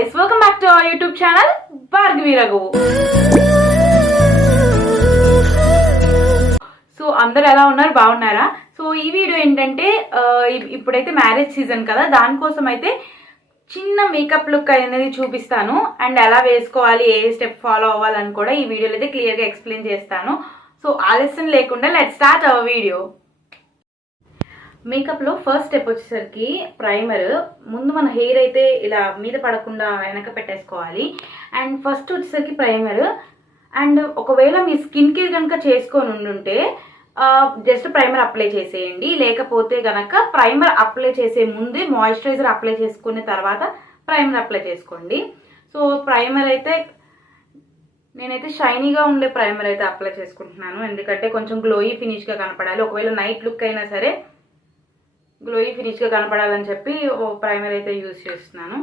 guys, welcome back to our YouTube channel Bhargavi Raghu. So అందరు ఎలా ఉన్నారు, బాగున్నారా? సో ఈ వీడియో ఏంటంటే ఇప్పుడైతే మ్యారేజ్ సీజన్ కదా, దానికోసం అయితే చిన్న మేకప్ లుక్ అనేది చూపిస్తాను అండ్ ఎలా వేసుకోవాలి, ఏ స్టెప్ ఫాలో అవ్వాలని కూడా ఈ వీడియోలో అయితే క్లియర్గా ఎక్స్ప్లెయిన్ చేస్తాను. సో ఆలస్యం లేకుండా లెట్స్ స్టార్ట్ అవర్ వీడియో. మేకప్లో ఫస్ట్ స్టెప్ వచ్చేసరికి ప్రైమర్. ముందు మన హెయిర్ అయితే ఇలా మీద పడకుండా వెనక పెట్టేసుకోవాలి. అండ్ ఫస్ట్ వచ్చేసరికి ప్రైమర్. అండ్ ఒకవేళ మీ స్కిన్ కేర్ కనుక చేసుకొని ఉండుంటే జస్ట్ ప్రైమర్ అప్లై చేసేయండి. లేకపోతే కనుక ప్రైమర్ అప్లై చేసే ముందే మాయిశ్చరైజర్ అప్లై చేసుకున్న తర్వాత ప్రైమర్ అప్లై చేసుకోండి. సో ప్రైమర్ అయితే నేనైతే షైనీగా ఉండే ప్రైమర్ అయితే అప్లై చేసుకుంటున్నాను, ఎందుకంటే కొంచెం గ్లోయీ ఫినిష్గా కనపడాలి. ఒకవేళ నైట్ లుక్ అయినా సరే గ్లోయీ ఫినిష్గా కనపడాలని చెప్పి ప్రైమర్ అయితే యూజ్ చేస్తున్నాను.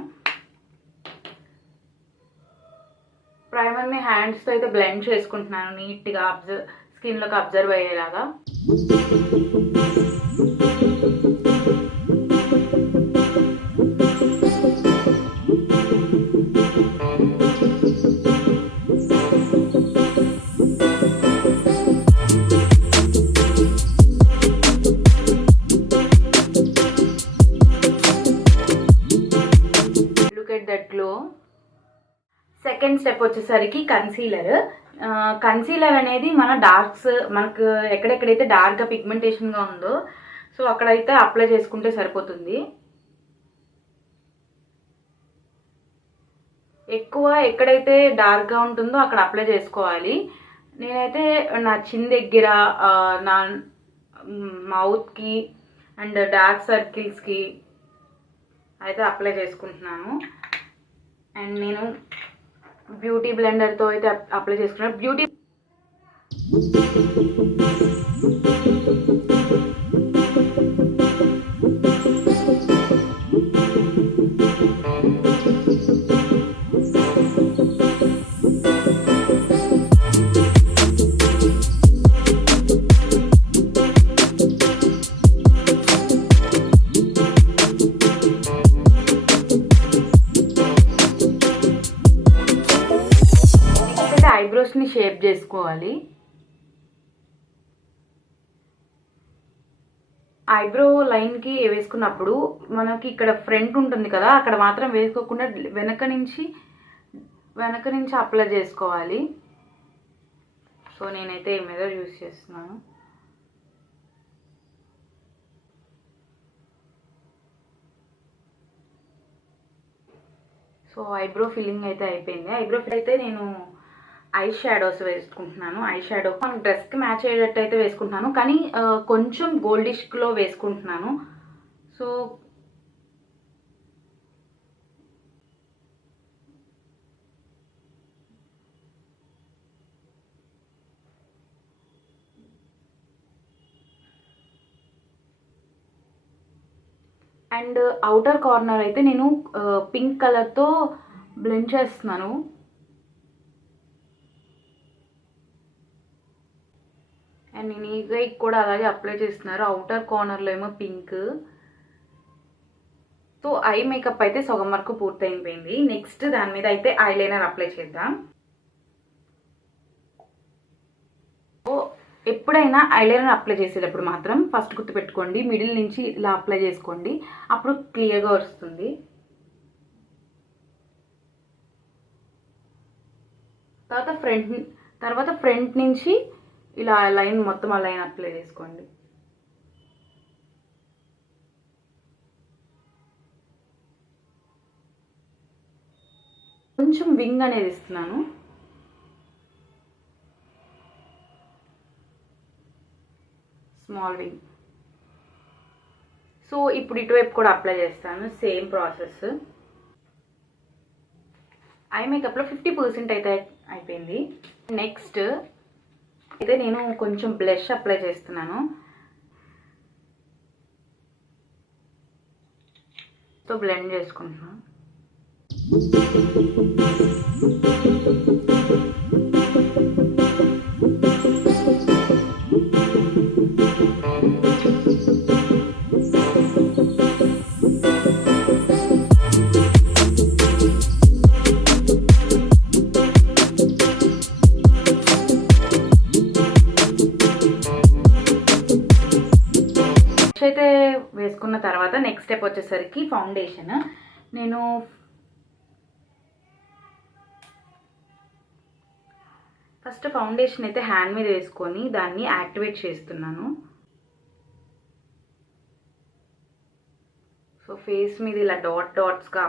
ప్రైమర్ని హ్యాండ్స్తో అయితే బ్లెండ్ చేసుకుంటున్నాను నీట్గా, స్కిన్లోకి అబ్జర్వ్ అయ్యేలాగా. సెకండ్ స్టెప్ వచ్చేసరికి కన్సీలర్. కన్సీలర్ అనేది మన డార్క్స్, మనకు ఎక్కడెక్కడైతే డార్క్గా పిగ్మెంటేషన్గా ఉందో సో అక్కడైతే అప్లై చేసుకుంటే సరిపోతుంది. ఎక్కువ ఎక్కడైతే డార్క్గా ఉంటుందో అక్కడ అప్లై చేసుకోవాలి. నేనైతే నా చిన్ దగ్గర, నా మౌత్కి అండ్ డార్క్ సర్కిల్స్కి అయితే అప్లై చేసుకుంటున్నాను. అండ్ నేను బ్యూటీ బ్లెండర్తో అయితే అప్లై చేసుకున్నాను. బ్యూటీ ఐబ్రోస్ని షేప్ చేసుకోవాలి. ఐబ్రో లైన్కి వేసుకున్నప్పుడు మనకి ఇక్కడ ఫ్రంట్ ఉంటుంది కదా, అక్కడ మాత్రం వేసుకోకుండా వెనక నుంచి అప్లై చేసుకోవాలి. సో నేనైతే ఈ మిర్రర్ యూజ్ చేస్తున్నాను. సో ఐబ్రో ఫిల్లింగ్ అయితే అయిపోయింది. ఐబ్రో ఫిల్ అయితే నేను ఐ షాడోస్ వేసుకుంటున్నాను. ఐ షాడో మన డ్రెస్కి మ్యాచ్ అయ్యేటట్టు అయితే వేసుకుంటున్నాను, కానీ కొంచెం గోల్డిష్లో వేసుకుంటున్నాను. సో అండ్ అవుటర్ కార్నర్ అయితే నేను పింక్ కలర్తో బ్లెండ్ చేస్తున్నాను. అండ్ నేను ఈ గైకి కూడా అలాగే అప్లై చేస్తున్నారు. అవుటర్ కార్నర్లో ఏమో పింక్. సో ఐ మేకప్ అయితే సగం వరకు పూర్తయిపోయింది. నెక్స్ట్ దాని మీద అయితే ఐలైనర్ అప్లై చేద్దాం. సో ఎప్పుడైనా ఐలైనర్ అప్లై చేసేటప్పుడు మాత్రం ఫస్ట్ గుర్తుపెట్టుకోండి, మిడిల్ నుంచి ఇలా అప్లై చేసుకోండి, అప్పుడు క్లియర్గా వస్తుంది. తర్వాత ఫ్రంట్ నుంచి ఇలా లైన్ మొత్తం ఆ లైన్ అప్లై చేసుకోండి. కొంచెం వింగ్ అనేది ఇస్తున్నాను. Small wing. సో ఇప్పుడు ఇటువైపు కూడా అప్లై చేస్తాను, సేమ్ ప్రాసెస్. ఐ మేకప్లో 50% అయితే అయిపోయింది. నెక్స్ట్ అయితే నేను కొంచెం బ్లష్ అప్లై చేస్తున్నాను. సో బ్లెండ్ చేసుకుంటున్నాను. స్టెప్ వచ్చేసరికి ఫౌండేషన్. నేను ఫస్ట్ ఫౌండేషన్ అయితే హ్యాండ్ మీద వేసుకొని దాన్ని యాక్టివేట్ చేస్తున్నాను. సో ఫేస్ మీద ఇలా డాట్స్గా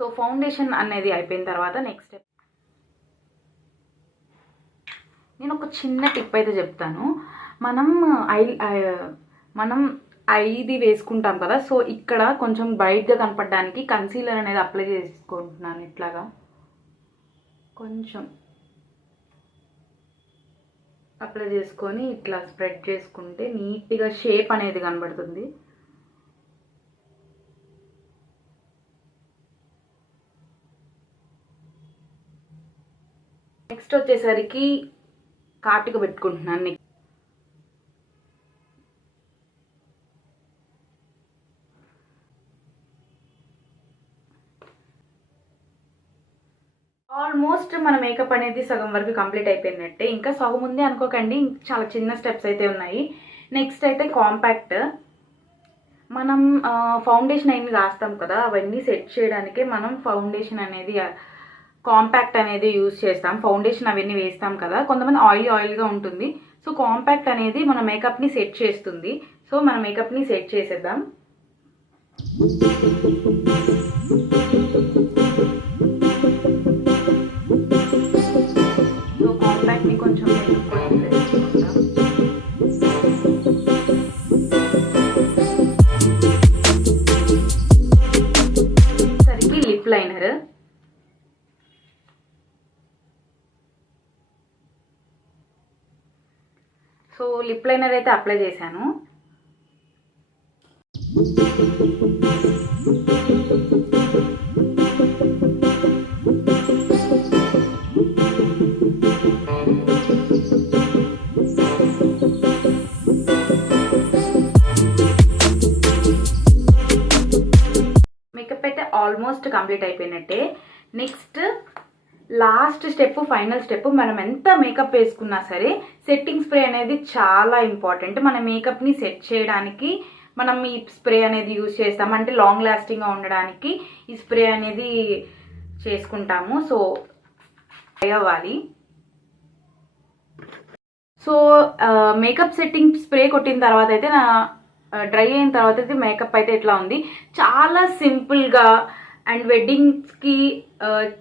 సో ఫౌండేషన్ అనేది అయిపోయిన తర్వాత నెక్స్ట్ స్టెప్ నేను ఒక చిన్న టిప్ అయితే చెప్తాను. మనం ఐది వేసుకుంటాం కదా, సో ఇక్కడ కొంచెం బ్రైట్గా కనపడడానికి కన్సీలర్ అనేది అప్లై చేసుకుంటున్నాను. ఇట్లాగా కొంచెం అప్లై చేసుకొని ఇట్లా స్ప్రెడ్ చేసుకుంటే నీట్గా షేప్ అనేది కనబడుతుంది. నెక్స్ట్ వచ్చేసరికి కాటుక పెట్టుకుంటున్నాను. ఆల్మోస్ట్ మన మేకప్ అనేది సగం వరకు కంప్లీట్ అయిపోయినట్టే. ఇంకా సగం ఉంది అనుకోకండి, చాలా చిన్న స్టెప్స్ అయితే ఉన్నాయి. నెక్స్ట్ అయితే కాంపాక్ట్. మనం ఫౌండేషన్ అన్ని రాస్తాం కదా, అవన్నీ సెట్ చేయడానికే మనం ఫౌండేషన్ అనేది కాంపాక్ట్ అనేది యూజ్ చేస్తాం. ఫౌండేషన్ అవన్నీ వేస్తాం కదా, కొంతమంది ఆయిల్గా ఉంటుంది. సో కాంపాక్ట్ అనేది మన మేకప్ని సెట్ చేస్తుంది. సో మన మేకప్ని సెట్ చేసేద్దాం. సో కాంపాక్ట్ని కొంచెం సరికి lip liner. So lip liner అయితే అప్లై చేశాను. మేకప్ అయితే ఆల్మోస్ట్ కంప్లీట్ అయిపోయినట్టే. Next last step, final step. మనం ఎంత మేకప్ వేసుకున్నా సరే సెట్టింగ్ స్ప్రే అనేది చాలా ఇంపార్టెంట్. మన మేకప్ని సెట్ చేయడానికి మనం ఈ స్ప్రే అనేది యూజ్ చేస్తాం, అంటే లాంగ్ లాస్టింగ్గా ఉండడానికి ఈ స్ప్రే అనేది చేసుకుంటాము. సో డ్రై అవ్వాలి. సో మేకప్ సెట్టింగ్ స్ప్రే కొట్టిన తర్వాత అయితే డ్రై అయిన తర్వాత అయితే మేకప్ అయితే ఎట్లా ఉంది, చాలా సింపుల్గా అండ్ వెడ్డింగ్స్కి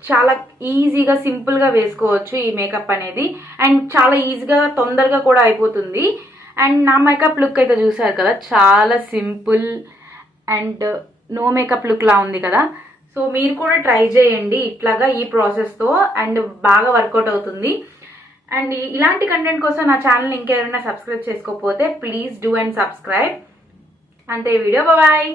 చాలా ఈజీగా సింపుల్గా వేసుకోవచ్చు ఈ మేకప్ అనేది. అండ్ చాలా ఈజీగా తొందరగా కూడా అయిపోతుంది. అండ్ నా మేకప్ లుక్ అయితే చూసారు కదా, చాలా సింపుల్ అండ్ నో మేకప్ లుక్లా ఉంది కదా. సో మీరు కూడా ట్రై చేయండి ఇట్లాగా ఈ ప్రాసెస్తో, అండ్ బాగా వర్కౌట్ అవుతుంది. అండ్ ఇలాంటి కంటెంట్ కోసం నా ఛానల్ ఇంకెవరైనా సబ్స్క్రైబ్ చేసుకోకపోతే ప్లీజ్ డూ అండ్ సబ్స్క్రైబ్. అంతే వీడియో, బాయ్.